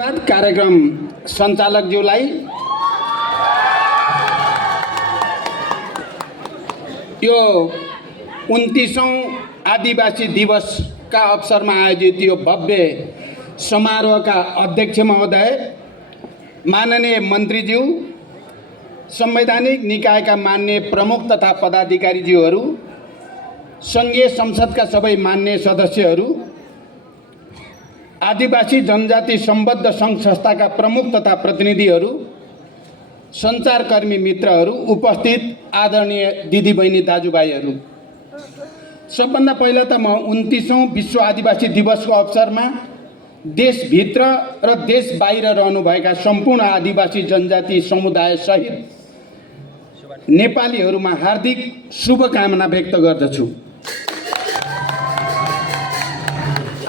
धन्यवाद कार्यक्रम सञ्चालकज्यूलाई। यो 29औं आदिवासी दिवसका अवसरमा आयोजित यो भव्य समारोहका अध्यक्ष महोदय, माननीय मन्त्रीज्यू, संवैधानिक निकायका मान्य प्रमुख तथा पदाधिकारीज्यूहरू, सङ्घीय संसदका सबै मान्य सदस्यहरू, आदिवासी जनजाति सम्बद्ध सङ्घ संस्थाका प्रमुख तथा प्रतिनिधिहरू, सञ्चारकर्मी मित्रहरू, उपस्थित आदरणीय दिदीबहिनी दाजुभाइहरू, सबभन्दा पहिला त म 29औं विश्व आदिवासी दिवसको अवसरमा देशभित्र र देश बाहिर रहनुभएका सम्पूर्ण आदिवासी जनजाति समुदाय सहित नेपालीहरूमा हार्दिक शुभकामना व्यक्त गर्दछु।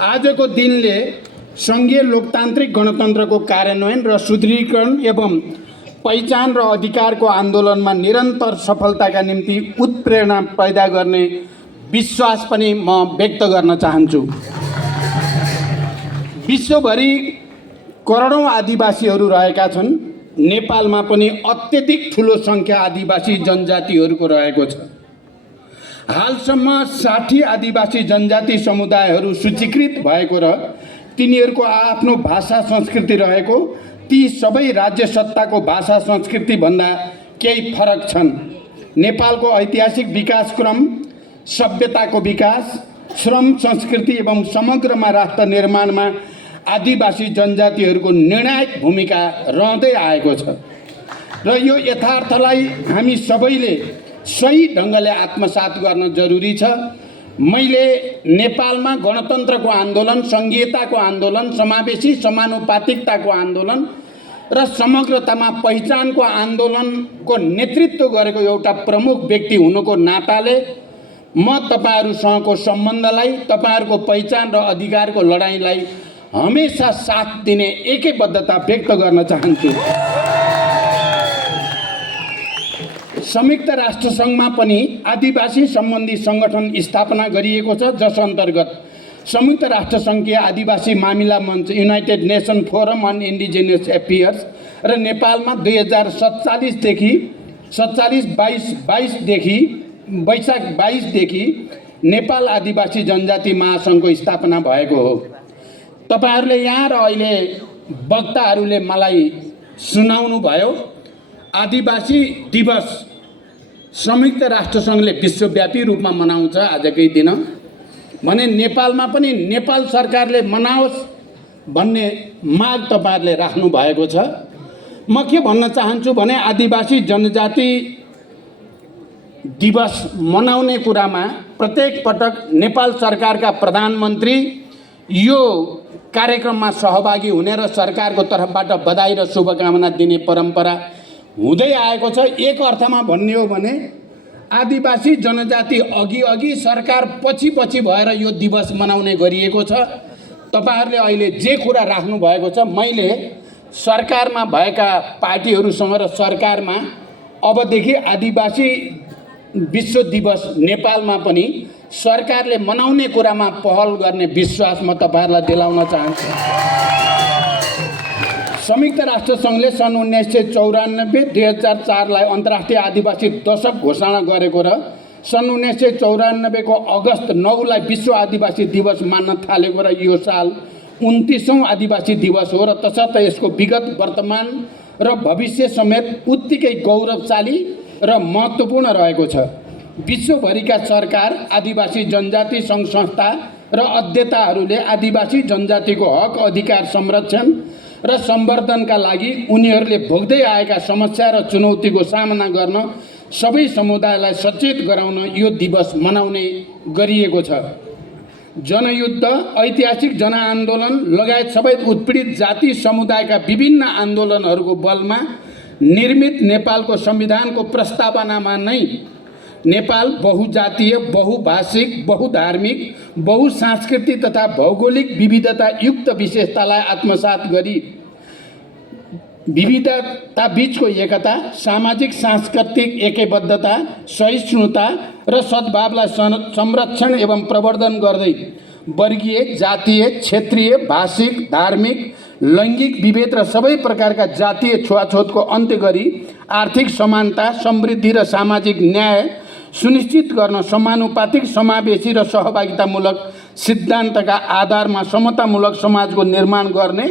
आजको दिनले सङ्घीय लोकतान्त्रिक गणतन्त्रको कार्यान्वयन र सुदृढीकरण एवं पहिचान र अधिकारको आन्दोलनमा निरन्तर सफलताका निम्ति उत्प्रेरणा पैदा गर्ने विश्वास पनि म व्यक्त गर्न चाहन्छु। विश्वभरि करोडौँ आदिवासीहरू रहेका छन्। नेपालमा पनि अत्यधिक ठुलो सङ्ख्या आदिवासी जनजातिहरूको रहेको छ। हालसम्म 60 आदिवासी जनजाति समुदायहरू सूचीकृत भएको र तिनीहरूको आफ्नो भाषा संस्कृति रहेको, ती सबै राज्य सत्ताको भाषा संस्कृति भन्दा केही फरक छन्। नेपालको ऐतिहासिक विकास क्रम, सभ्यताको विकास, श्रम, संस्कृति एवं समग्रमा राष्ट्र निर्माणमा आदिवासी जनजातिहरूको निर्णायक भूमिका रहँदै आएको छ र यो यथार्थलाई हामी सबैले सही ढङ्गले आत्मसात गर्न जरुरी छ। मैले नेपालमा गणतन्त्रको आन्दोलन, सङ्घीयताको आन्दोलन, समावेशी समानुपातिकताको आन्दोलन र समग्रतामा पहिचानको आन्दोलनको नेतृत्व गरेको एउटा प्रमुख व्यक्ति हुनुको नाताले म तपाईहरुसँगको सम्बन्धलाई, तपाईहरुको पहिचान र अधिकारको लडाईँलाई हमेशा साथ दिने एकैबद्धता व्यक्त गर्न चाहन्छु। संयुक्त राष्ट्र सङ्घमा पनि आदिवासी सम्बन्धी सङ्गठन स्थापना गरिएको छ, जस अन्तर्गत संयुक्त राष्ट्र सङ्घीय आदिवासी मामिला मञ्च, united nation forum on indigenous affairs र नेपालमा 2047 देखि 22 वैशाख 22 देखि नेपाल आदिवासी जनजाति महासङ्घको स्थापना भएको हो। तपाईहरुले यहाँ र अहिले वक्ताहरूले मलाई सुनाउनु भयो। आदिवासी दिवस संयुक्त राष्ट्र सङ्घले विश्वव्यापी रूपमा मनाउँछ आजकै दिन भने नेपालमा पनि नेपाल सरकारले मनाओस् भन्ने माग तपाईहरुले राख्नु भएको छ। म के भन्न चाहन्छु भने आदिवासी जनजाति दिवस मनाउने कुरामा प्रत्येक पटक नेपाल सरकारका प्रधानमन्त्री यो कार्यक्रममा सहभागी हुने र सरकारको तर्फबाट बधाई र शुभकामना दिने परम्परा हुँदै आएको छ। एक अर्थमा भन्ने हो भने आदिवासी जनजाति अघि सरकार पछि भएर यो दिवस मनाउने गरिएको छ। तपाईहरुले अहिले जे कुरा राख्नु भएको छ, मैले सरकारमा भएका पार्टीहरूसँग र सरकारमा अबदेखि आदिवासी विश्व दिवस नेपालमा पनि सरकारले मनाउने कुरामा पहल गर्ने विश्वास म तपाईहरुलाई दिलाउन चाहन्छु। संयुक्त राष्ट्र सङ्घले सन् 1994 2004 लाई अन्तर्राष्ट्रिय आदिवासी दशक घोषणा गरेको र सन् 1994 को अगस्त 9 लाई विश्व आदिवासी दिवस मान्न थालेको र यो साल 29औं आदिवासी दिवस हो र तसर्थ यसको विगत, वर्तमान र भविष्य समेत उत्तिकै गौरवशाली र महत्त्वपूर्ण रहेको छ। विश्वभरिका सरकार, आदिवासी जनजाति सङ्घ संस्था र अध्येताहरूले आदिवासी जनजातिको हक, अधिकार संरक्षण र सम्वर्धनका लागि उनीहरूले भोग्दै आएका समस्या र चुनौतीको सामना गर्न सबै समुदायलाई सचेत गराउन यो दिवस मनाउने गरिएको छ। जनयुद्ध, ऐतिहासिक जनआन्दोलन लगायत सबै उत्पीडित जाति समुदायका विभिन्न आन्दोलनहरूको बलमा निर्मित नेपालको संविधानको प्रस्तावनामा नै नेपाल बहुजातीय, बहुभाषिक, बहुधार्मिक, बहुसांस्कृतिक तथा भौगोलिक विविधता युक्त विशेषतालाई आत्मसात गरी विविधता बीचको एकता, सामाजिक सांस्कृतिक एकबद्धता, सहिष्णुता र सद्भावलाई संरक्षण एवं प्रवर्धन गर्दै वर्गीय, जातीय, क्षेत्रीय, भाषिक, धार्मिक, लैङ्गिक विभेद र सबै प्रकारका जातीय छुवाछुतको अन्त्य गरी आर्थिक समानता, समृद्धि र सामाजिक न्याय सुनिश्चित गर्न समानुपातिक, समावेशी र सहभागितामूलक सिद्धान्तका आधारमा समतामूलक समाजको निर्माण गर्ने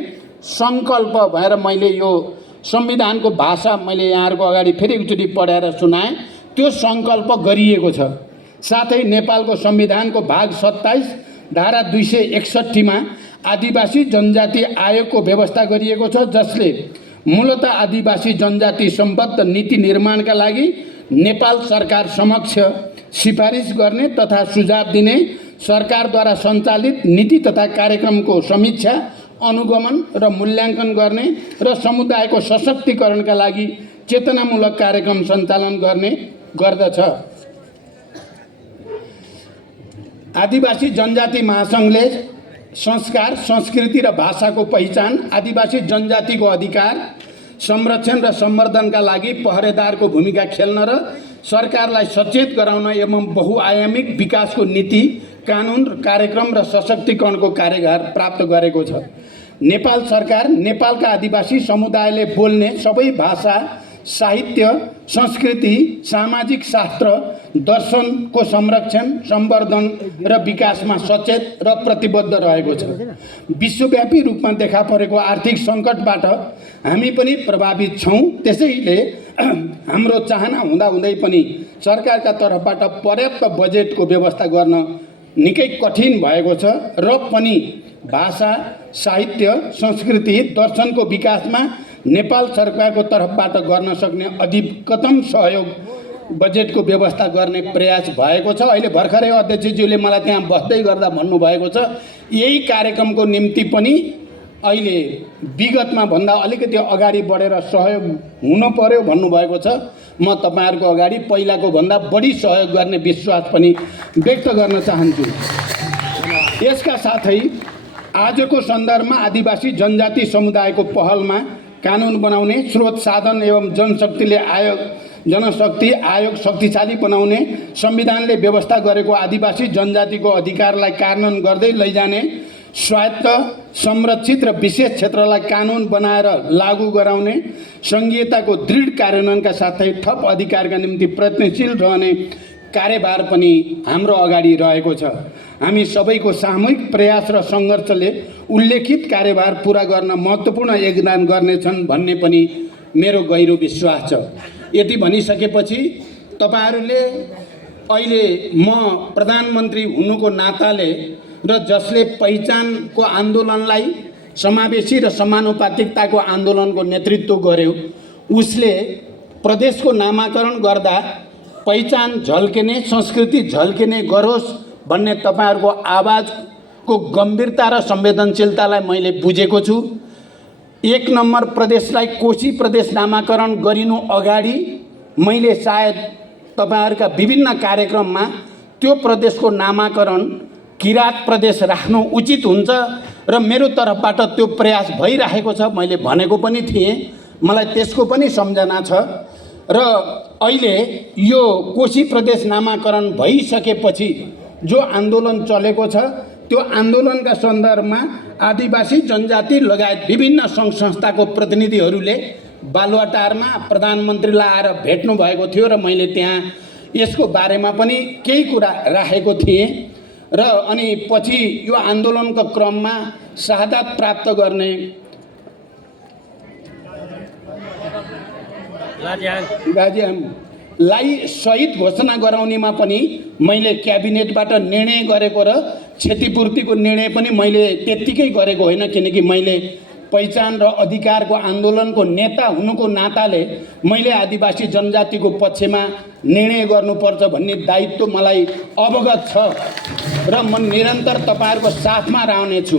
सङ्कल्प भएर मैले यो संविधानको भाषा मैले यहाँहरूको अगाडि फेरि एकचोटि पढाएर सुनाएँ। त्यो सङ्कल्प गरिएको छ। साथै नेपालको संविधानको भाग 27 धारा 261 मा आदिवासी जनजाति आयोगको व्यवस्था गरिएको छ, जसले मूलतः आदिवासी जनजाति सम्बद्ध नीति निर्माणका लागि नेपाल सरकार समक्ष सिफारिस गर्ने तथा सुझाव दिने, सरकारद्वारा सञ्चालित नीति तथा कार्यक्रमको समीक्षा, अनुगमन र मूल्याङ्कन गर्ने र समुदायको सशक्तिकरणका लागि चेतनामूलक कार्यक्रम सञ्चालन गर्ने गर्दछ। आदिवासी जनजाति महासङ्घले संस्कार, संस्कृति र भाषाको पहिचान, आदिवासी जनजातिको अधिकार संरक्षण र सम्वर्धनका लागि पहरेदारको भूमिका खेल्न र सरकारलाई सचेत गराउन एवं बहुआयामिक विकासको नीति, कानुन, कार्यक्रम र सशक्तिकरणको कार्यभार प्राप्त गरेको छ। नेपाल सरकार नेपालका आदिवासी समुदायले बोल्ने सबै भाषा, साहित्य, संस्कृति, सामाजिक शास्त्र, दर्शनको संरक्षण, सम्वर्धन र विकासमा सचेत र प्रतिबद्ध रहेको छ। विश्वव्यापी रूपमा देखा परेको आर्थिक सङ्कटबाट हामी पनि प्रभावित छौँ। त्यसैले हाम्रो चाहना हुँदाहुँदै पनि सरकारका तर्फबाट पर्याप्त बजेटको व्यवस्था गर्न निकै कठिन भएको छ र पनि भाषा, साहित्य, संस्कृति, दर्शनको विकासमा नेपाल सरकारको तर्फबाट गर्न सक्ने अधिकतम सहयोग बजेटको व्यवस्था गर्ने प्रयास भएको छ। अहिले भर्खरै अध्यक्षज्यूले मलाई त्यहाँ बस्दै गर्दा भन्नुभएको छ, यही कार्यक्रमको निम्ति पनि अहिले विगतमा भन्दा अलिकति अगाडि बढेर सहयोग हुन पर्यो भन्नुभएको छ। म तपाईँहरूको अगाडि पहिलाको भन्दा बढी सहयोग गर्ने विश्वास पनि व्यक्त गर्न चाहन्छु। यसका साथै आजको सन्दर्भमा आदिवासी जनजाति समुदायको पहलमा कानुन बनाउने, स्रोत साधन एवं जनशक्ति आयोग शक्तिशाली बनाउने, संविधानले व्यवस्था गरेको आदिवासी जनजातिको अधिकारलाई कार्यान्वयन गर्दै लैजाने, स्वायत्त, संरक्षित र विशेष क्षेत्रलाई कानुन बनाएर लागू गराउने, सङ्घीयताको दृढ कार्यान्वयनका साथै थप अधिकारका निम्ति प्रयत्नशील रहने कार्यभार पनि हाम्रो अगाडि रहेको छ। हामी सबैको सामूहिक प्रयास र सङ्घर्षले उल्लेखित कार्यभार पुरा गर्न महत्त्वपूर्ण योगदान गर्नेछन् भन्ने पनि मेरो गहिरो विश्वास छ। यति भनिसकेपछि तपाईहरूले अहिले म प्रधानमन्त्री हुनुको नाताले र जसले पहिचानको आन्दोलनलाई समावेशी र समानुपातिकताको आन्दोलनको नेतृत्व गर्यो, उसले प्रदेशको नामाकरण गर्दा पहिचान झल्किने, संस्कृति झल्किने गरोस् भन्ने तपाईहरूको आवाजको गम्भीरता र संवेदनशीलतालाई मैले बुझेको छु। 1 नम्बर प्रदेशलाई कोशी प्रदेश नामाकरण गरिनु अगाडि मैले सायद तपाईहरूका विभिन्न कार्यक्रममा त्यो प्रदेशको नामाकरण किराँत प्रदेश राख्नु उचित हुन्छ र मेरो तर्फबाट त्यो प्रयास भइरहेको छ मैले भनेको पनि थिएँ। मलाई त्यसको पनि सम्झना छ र अहिले यो कोशी प्रदेश नामाकरण भइसकेपछि जो आन्दोलन चलेको छ त्यो आन्दोलनका सन्दर्भमा आदिवासी जनजाति लगायत विभिन्न सङ्घ संस्थाको प्रतिनिधिहरूले बालुवाटारमा प्रधानमन्त्रीलाई आएर भेट्नु भएको थियो र मैले त्यहाँ यसको बारेमा पनि केही कुरा राखेको थिएँ र अनि पछि यो आन्दोलनको क्रममा शहादत प्राप्त गर्ने लाजिहाङलाई शहीद घोषणा गराउनेमा पनि मैले क्याबिनेटबाट निर्णय गरेको र क्षतिपूर्तिको निर्णय पनि मैले त्यत्तिकै गरेको होइन, किनकि मैले पहिचान र अधिकारको आन्दोलनको नेता हुनुको नाताले मैले आदिवासी जनजातिको पक्षमा निर्णय गर्नुपर्छ भन्ने दायित्व मलाई अवगत छ र म निरन्तर तपाईहरूको साथमा रहनेछु।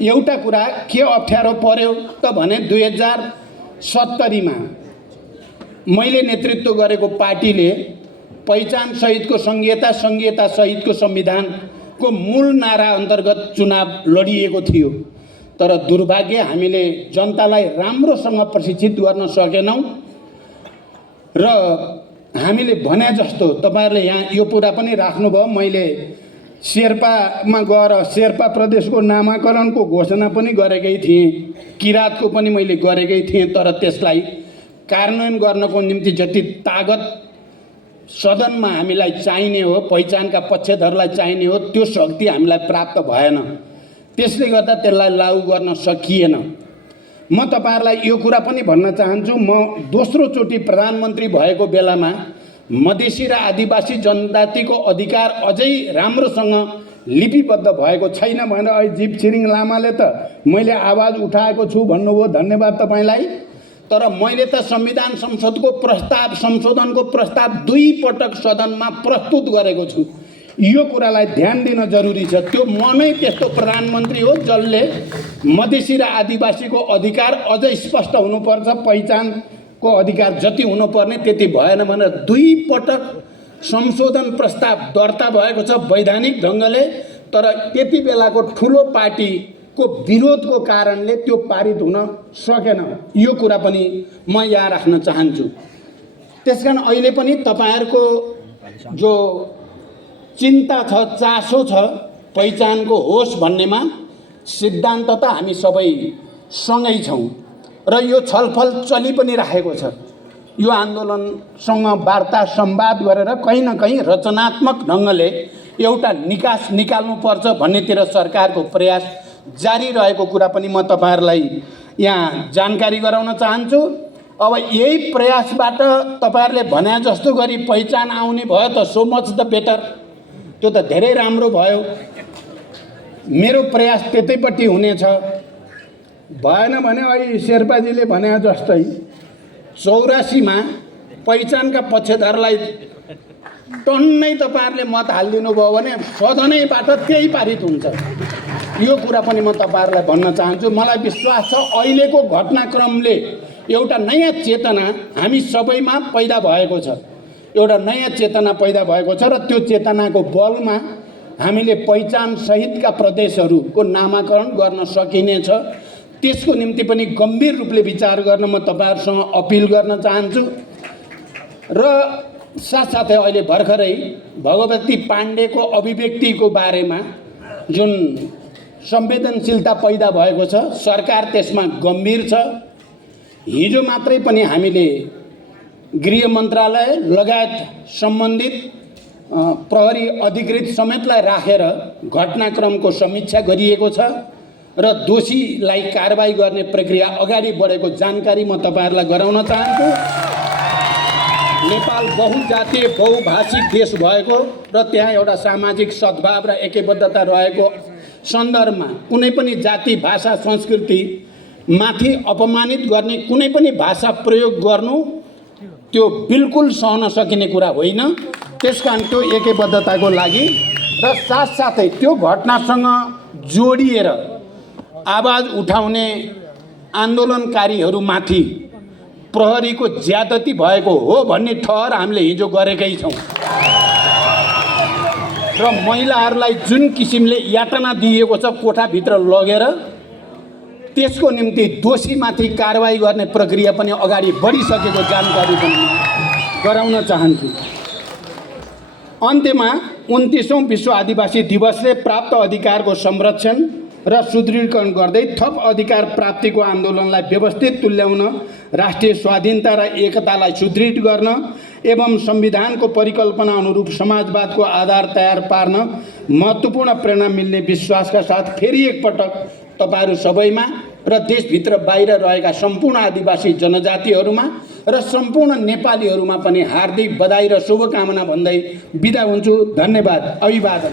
एउटा कुरा के अप्ठ्यारो पर्यो त भने 2070 मा मैले नेतृत्व गरेको पार्टीले पहिचान सहितको संघीयता, संघीयता सहितको संविधानको मूल नारा अन्तर्गत चुनाव लडिएको थियो। तर दुर्भाग्य हामीले जनतालाई राम्रोसँग प्रशिक्षित गर्न सकेनौँ र हामीले भने जस्तो तपाईहरुले यहाँ यो कुरा पनि राख्नुभयो, मैले शेर्पामा गएर शेर्पा प्रदेशको नामाकरणको घोषणा पनि गरेकै थिएँ, किराँतको पनि मैले गरेकै थिएँ। तर त्यसलाई कार्यान्वयन गर्नको निम्ति जति तागत सदनमा हामीलाई चाहिने हो, पहिचानका पक्षधरलाई चाहिने हो, त्यो शक्ति हामीलाई प्राप्त भएन। त्यसले गर्दा त्यसलाई लागू गर्न सकिएन। म तपाईहरुलाई यो कुरा पनि भन्न चाहन्छु, म दोस्रो चोटि प्रधानमन्त्री भएको बेलामा मधेसी र आदिवासी जनजातिको अधिकार अझै राम्रोसँग लिपिबद्ध भएको छैन भनेर अहिले जीव छिरिङ लामाले त मैले आवाज उठाएको छु भन्नुभयो, धन्यवाद तपाईलाई। तर मैले त संविधान संसदको प्रस्ताव, संशोधनको प्रस्ताव 2 पटक सदनमा प्रस्तुत गरेको छु। यो कुरालाई ध्यान दिन जरुरी छ। त्यो म नै त्यस्तो प्रधानमन्त्री हो जसले मधेसी र आदिवासीको अधिकार अझै स्पष्ट हुनुपर्छ, पहिचानको अधिकार जति हुनुपर्ने त्यति भएन भनेर 2 पटक संशोधन प्रस्ताव दर्ता भएको छ वैधानिक ढङ्गले। तर त्यति बेलाको ठुलो पार्टीको विरोधको कारणले त्यो पारित हुन सकेन। यो कुरा पनि म यहाँ राख्न चाहन्छु। त्यसकारण अहिले पनि तपाईहरुको जो चिन्ता छ, चासो छ पहिचानको होस् भन्नेमा, सिद्धान्त त हामी सबै सँगै छौं र यो छलफल चलि पनि राखेको छ। यो आन्दोलनसँग वार्ता संवाद गरेर कहीँ न कहीँ रचनात्मक ढङ्गले एउटा निकास निकाल्नुपर्छ भन्नेतिर सरकारको प्रयास जारी रहेको कुरा पनि म तपाईहरुलाई यहाँ जानकारी गराउन चाहन्छु। अब यही प्रयासबाट तपाईहरुले भने जस्तो गरी पहिचान आउने भयो त सो मच द बेटर, त्यो त धेरै राम्रो भयो। मेरो प्रयास त्यतैपट्टि हुनेछ। भएन भने अहिले शेर्पाजीले भने जस्तै 84 मा पहिचानका पक्षधरलाई टन्नै तपाईहरुले मत हालिदिनु भयो भने सदनैबाट त्यही पारित हुन्छ। यो कुरा पनि म तपाईहरुलाई भन्न चाहन्छु। मलाई विश्वास छ अहिलेको घटनाक्रमले एउटा नयाँ चेतना हामी सबैमा पैदा भएको छ, एउटा नयाँ चेतना पैदा भएको छ र त्यो चेतनाको बलमा हामीले पहिचान सहितका प्रदेशहरूको नामाकरण गर्न सकिनेछ। त्यसको निम्ति पनि गम्भीर रूपले विचार गर्न म तपाईहरुसँग अपील गर्न चाहन्छु। र साथसाथै अहिले भर्खरै भगवती पाण्डेको अभिव्यक्तिको बारेमा जुन संवेदनशीलता पैदा भएको छ, सरकार त्यसमा गम्भीर छ। हिजो मात्रै पनि हामीले गृह मन्त्रालय लगायत सम्बन्धित प्रहरी अधिकृत समेतलाई राखेर घटनाक्रमको समीक्षा गरिएको छ र दोषीलाई कारबाही गर्ने प्रक्रिया अगाडि बढेको जानकारी म तपाईहरुलाई गराउन चाहन्छु। नेपाल बहुजातीय बहुभाषिक देश भएको र त्यहाँ एउटा सामाजिक सद्भाव र एकबद्धता रहेको सन्दर्भमा कुनै पनि जाति, भाषा, संस्कृति माथि अपमानित गर्ने कुनै पनि भाषा प्रयोग गर्नु त्यो बिल्कुल सहन सकिने कुरा होइन। त्यसकारण त्यो एकबद्धताको लागि र साथसाथै त्यो घटनासँग जोडिएर आवाज उठाउने आन्दोलनकारीहरूमाथि प्रहरीको ज्यादती भएको हो भन्ने ठहर हामीले हिजो गरेकै छौँ र महिलाहरूलाई जुन किसिमले यातना दिएको छ कोठाभित्र लगेर, त्यसको निम्ति दोषीमाथि कारबाही गर्ने प्रक्रिया पनि अगाडि बढिसकेको जानकारी पनि गराउन चाहन्छु। अन्त्यमा 29औं विश्व आदिवासी दिवसले प्राप्त अधिकारको संरक्षण र सुदृढीकरण गर्दै थप अधिकार प्राप्तिको आन्दोलनलाई व्यवस्थित तुल्याउन, राष्ट्रिय स्वाधीनता र एकतालाई सुदृढ गर्न एवं संविधानको परिकल्पना अनुरूप समाजवादको आधार तयार पार्न महत्त्वपूर्ण प्रेरणा मिल्ने विश्वासका साथ फेरि एकपटक तपाईहरु सबैमा र देशभित्र बाहिर रहेका सम्पूर्ण आदिवासी जनजातिहरूमा र सम्पूर्ण नेपालीहरूमा पनि हार्दिक बधाई र शुभकामना भन्दै बिदा हुन्छु। धन्यवाद। अभिवादन।